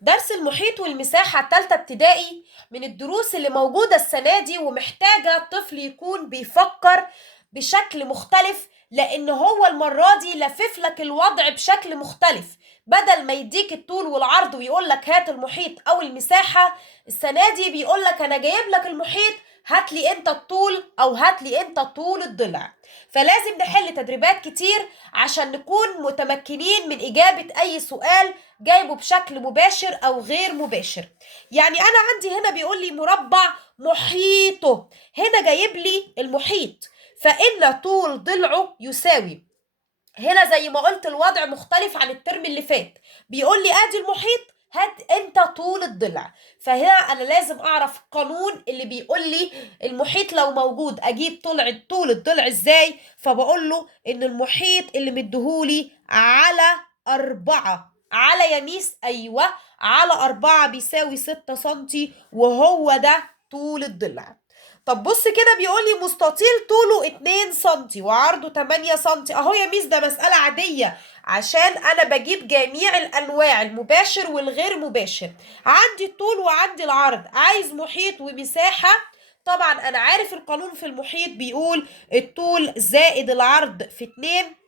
درس المحيط والمساحة تالتة ابتدائي من الدروس اللي موجودة السنة دي، ومحتاجة الطفل يكون بيفكر بشكل مختلف، لأن هو المرة دي لفف لك الوضع بشكل مختلف. بدل ما يديك الطول والعرض ويقول لك هات المحيط أو المساحة، السنة دي بيقول لك أنا جايب لك المحيط، هات لي أنت الطول أو هات لي أنت طول الضلع. فلازم نحل تدريبات كتير عشان نكون متمكنين من إجابة أي سؤال جايبه بشكل مباشر او غير مباشر. يعني انا عندي هنا بيقول لي مربع محيطه، هنا جايب لي المحيط، فان طول ضلعه يساوي. هنا زي ما قلت الوضع مختلف عن الترم اللي فات، بيقول لي ادي المحيط، هات انت طول الضلع. فهنا انا لازم اعرف القانون اللي بيقول لي المحيط لو موجود اجيب طول الضلع ازاي. فبقول له ان المحيط اللي مديهولي على 4 على يميس، ايوه، على 4 بيساوي 6 سنتي، وهو ده طول الضلع. طب بص كده، بيقول لي مستطيل طوله 2 سنتي وعرضه 8 سنتي. اهو يا ميس ده مسألة عادية، عشان انا بجيب جميع الانواع المباشر والغير مباشر. عندي الطول وعندي العرض، عايز محيط ومساحة. طبعا انا عارف القانون في المحيط بيقول الطول زائد العرض في 2،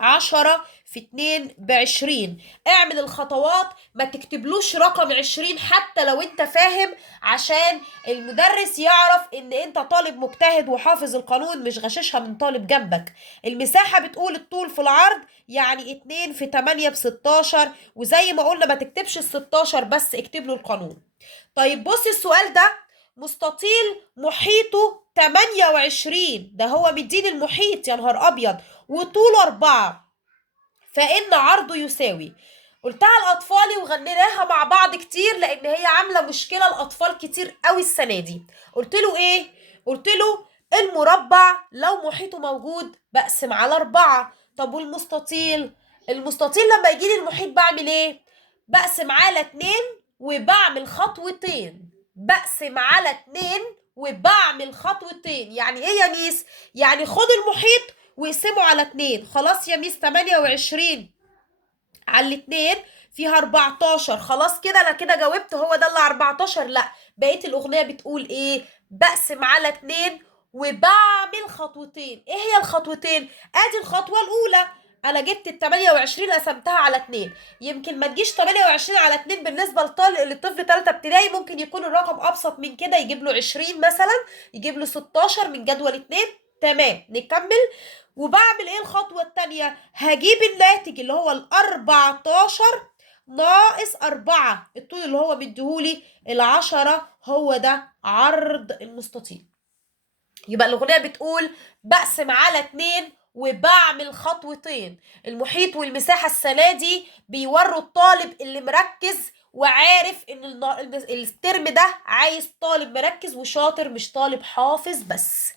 10 في 2 ب20. اعمل الخطوات، ما تكتبلوش رقم 20 حتى لو انت فاهم، عشان المدرس يعرف ان انت طالب مجتهد وحافظ القانون، مش غششها من طالب جنبك. المساحة بتقول الطول في العرض، يعني 2 في 8 ب16. وزي ما قلنا ما تكتبش ال16 بس، اكتب له القانون. طيب بص السؤال ده، مستطيل محيطه 28، ده هو مديني المحيط يا نهار ابيض، وطوله 4، فإن عرضه يساوي. قلتها لأطفالي وغنيناها مع بعض كتير، لأن هي عاملة مشكلة لأطفال كتير قوي السنة دي. قلت له إيه؟ قلت له المربع لو محيطه موجود بقسم على 4. طب والمستطيل؟ المستطيل لما يجيلي المحيط بعمل إيه؟ بقسم على 2 وبعمل خطوتين. بقسم على 2 وبعمل خطوتين. يعني إيه يا ميس؟ يعني خد المحيط واقسمه على 2. خلاص يا ميس، 28 على 2 فيها 14. خلاص كده انا كده جاوبت، هو ده اللي 14. لا، بقيه الاغنيه بتقول ايه؟ بقسم على 2 وبعمل خطوتين. ايه هي الخطوتين؟ ادي الخطوه الاولى، انا جبت ال 28 قسمتها على 2. يمكن ما تجيش 28 على 2 بالنسبه لطفل 3 ابتدائي، ممكن يكون الرقم ابسط من كده، يجيب له 20 مثلا، يجيب له 16 من جدول 2. تمام، نكمل. وبعمل ايه الخطوة التانية؟ هجيب الناتج اللي هو ال14 ناقص 4، الطول اللي هو مديهولي 10، هو ده عرض المستطيل. يبقى الأغنية بتقول بقسم على 2 وبعمل خطوتين. المحيط والمساحة السنة دي بيوروا الطالب اللي مركز وعارف ان الترم ده عايز طالب مركز وشاطر، مش طالب حافظ بس.